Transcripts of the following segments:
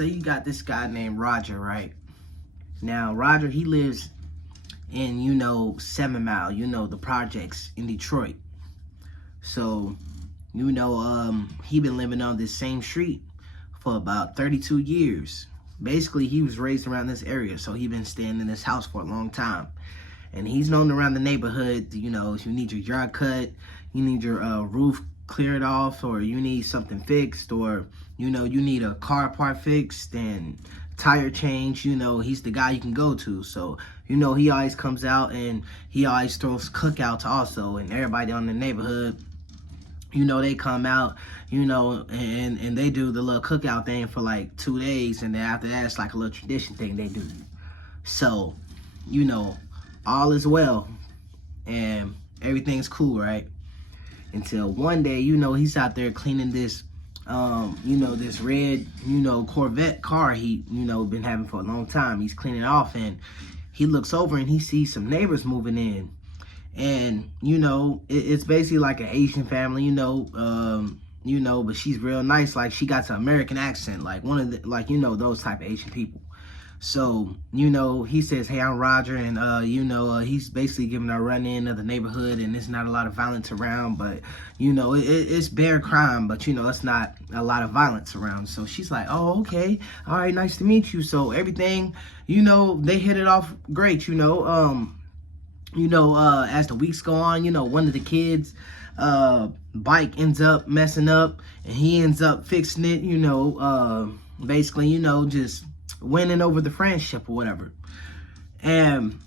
So you got this guy named Roger, right? Now, Roger, he lives in, 7 Mile, the projects in Detroit. So, he been living on this same street for about 32 years. Basically, he was raised around this area, so he been staying in this house for a long time. And he's known around the neighborhood, if you need your yard cut, you need your roof cleared off, or you need something fixed, or, you need a car part fixed and tire change, he's the guy you can go to. So, he always comes out and he always throws cookouts also, and everybody on the neighborhood, they come out, and they do the little cookout thing for like 2 days, and then after that, it's like a little tradition thing they do. So, all is well, and everything's cool, right? Until one day, he's out there cleaning this, this red, Corvette car he, been having for a long time. He's cleaning it off, and he looks over and he sees some neighbors moving in. And, it's basically like an Asian family, but she's real nice. Like, she got an American accent, like one of the, those type of Asian people. So, he says, hey, I'm Roger, and, he's basically giving a run-in of the neighborhood, and there's not a lot of violence around, but, it's bare crime, but, it's not a lot of violence around. So she's like, oh, okay, all right, nice to meet you. So everything, they hit it off great, as the weeks go on, one of the kids' bike ends up messing up, and he ends up fixing it, basically, just winning over the friendship or whatever. And,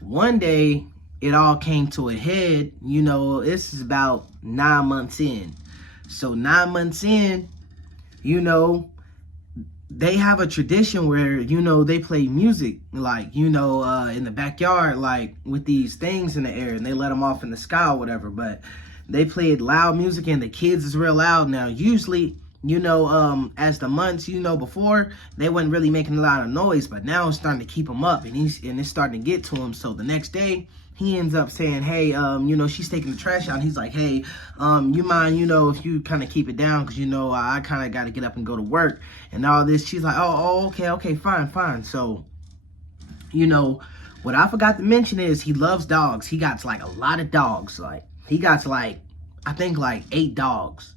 one day it all came to a head. This is about 9 months in. So 9 months in, they have a tradition where, they play music, like, in the backyard, like with these things in the air, and they let them off in the sky or whatever. But they played loud music, and the kids is real loud. Now, usually, as the months, before, they wasn't really making a lot of noise, but now it's starting to keep him up, and it's starting to get to him. So the next day, he ends up saying, hey, she's taking the trash out. And he's like, hey, you mind, if you kind of keep it down, because, I kind of got to get up and go to work and all this. She's like, oh, okay, fine. So, what I forgot to mention is he loves dogs. He got like a lot of dogs. Like, he got like, I think like 8 dogs.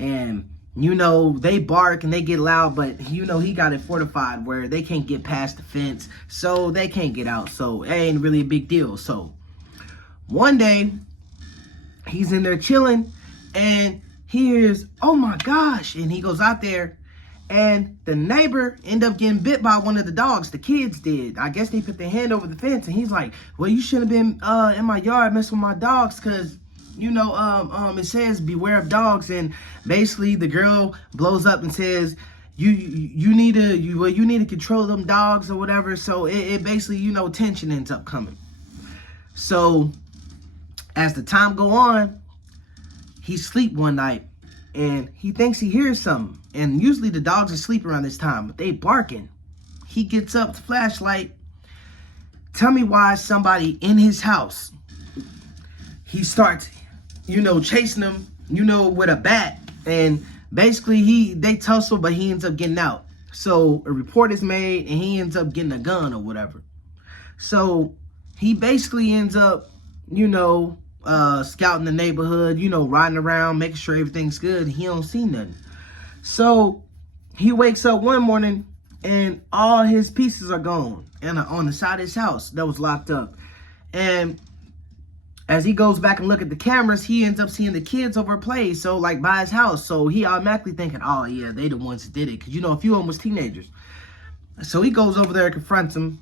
And they bark and they get loud, but, he got it fortified where they can't get past the fence, so they can't get out. So it ain't really a big deal. So one day, he's in there chilling, and he hears, oh my gosh, and he goes out there, and the neighbor ended up getting bit by one of the dogs. The kids did. I guess they put their hand over the fence, and he's like, well, you shouldn't have been in my yard messing with my dogs, because it says beware of dogs. And basically the girl blows up and says, you need to control them dogs or whatever. So it basically, tension ends up coming. So as the time go on, he sleep one night and he thinks he hears something. And usually the dogs are asleep around this time, but they barking. He gets up, flashlight. Tell me why somebody in his house. He starts, chasing them, with a bat. And basically they tussle, but he ends up getting out. So a report is made, and he ends up getting a gun or whatever. So he basically ends up, scouting the neighborhood, riding around, making sure everything's good. He don't see nothing. So he wakes up one morning, and all his pieces are gone, and on the side of his house that was locked up. And as he goes back and look at the cameras, he ends up seeing the kids overplay, so like by his house. So he automatically thinking, oh yeah, they the ones that did it, because a few of them was teenagers. So he goes over there and confronts them,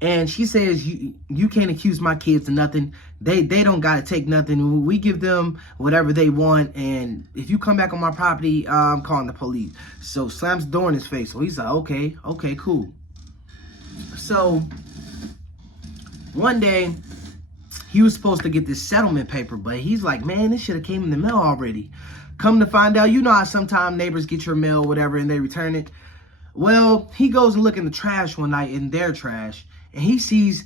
and she says, you can't accuse my kids of nothing. They don't gotta take nothing. We give them whatever they want, and if you come back on my property, I'm calling the police. So slams the door in his face. So he's like, okay, cool. So one day, he was supposed to get this settlement paper, but he's like, man, this should have came in the mail already. Come to find out, how sometimes neighbors get your mail or whatever and they return it. Well, he goes and look in the trash one night, in their trash, and he sees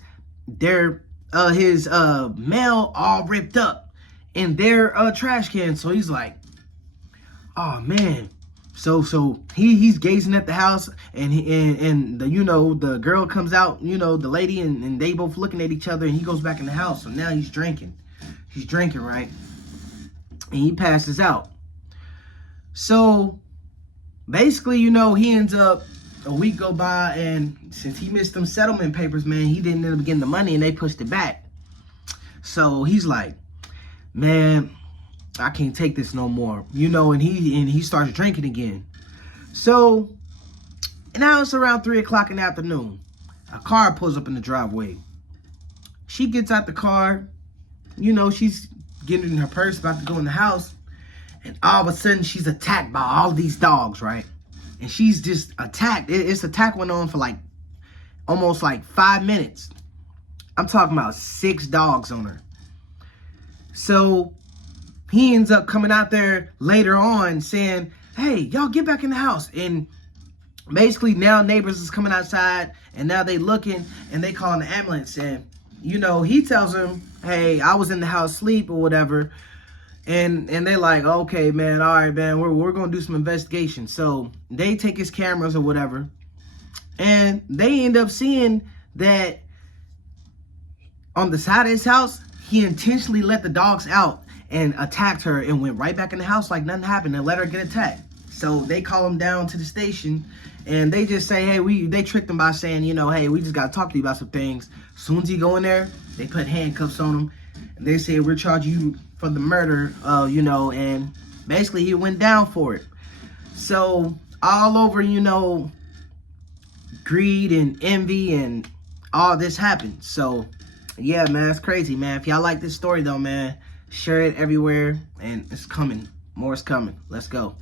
his mail all ripped up in their trash can. So he's like, oh man, So he's gazing at the house, and the girl comes out, the lady, and they both looking at each other, and he goes back in the house. So now he's drinking, right, and he passes out. So basically, he ends up, a week go by, and since he missed them settlement papers, man, he didn't end up getting the money, and they pushed it back. So he's like, man, I can't take this no more, and he starts drinking again. So now it's around 3 o'clock in the afternoon. A car pulls up in the driveway. She gets out the car, she's getting in her purse, about to go in the house, and all of a sudden she's attacked by all these dogs, right? And she's just attacked. This attack went on for almost 5 minutes. I'm talking about 6 dogs on her. So he ends up coming out there later on saying, hey, y'all get back in the house. And basically now neighbors is coming outside, and now they looking, and they calling the ambulance. And, he tells them, hey, I was in the house asleep or whatever. And they like, okay, man, all right, man, we're going to do some investigation. So they take his cameras or whatever, and they end up seeing that on the side of his house, he intentionally let the dogs out and attacked her and went right back in the house like nothing happened and let her get attacked. So they call him down to the station, and they just say, hey, they tricked him by saying, hey, we just got to talk to you about some things. As soon as he go in there, they put handcuffs on him, and they say, we're charging you for the murder, and basically he went down for it. So all over, greed and envy and all this happened. So yeah, man, it's crazy, man. If y'all like this story though, man, share it everywhere, and it's coming. More is coming. Let's go.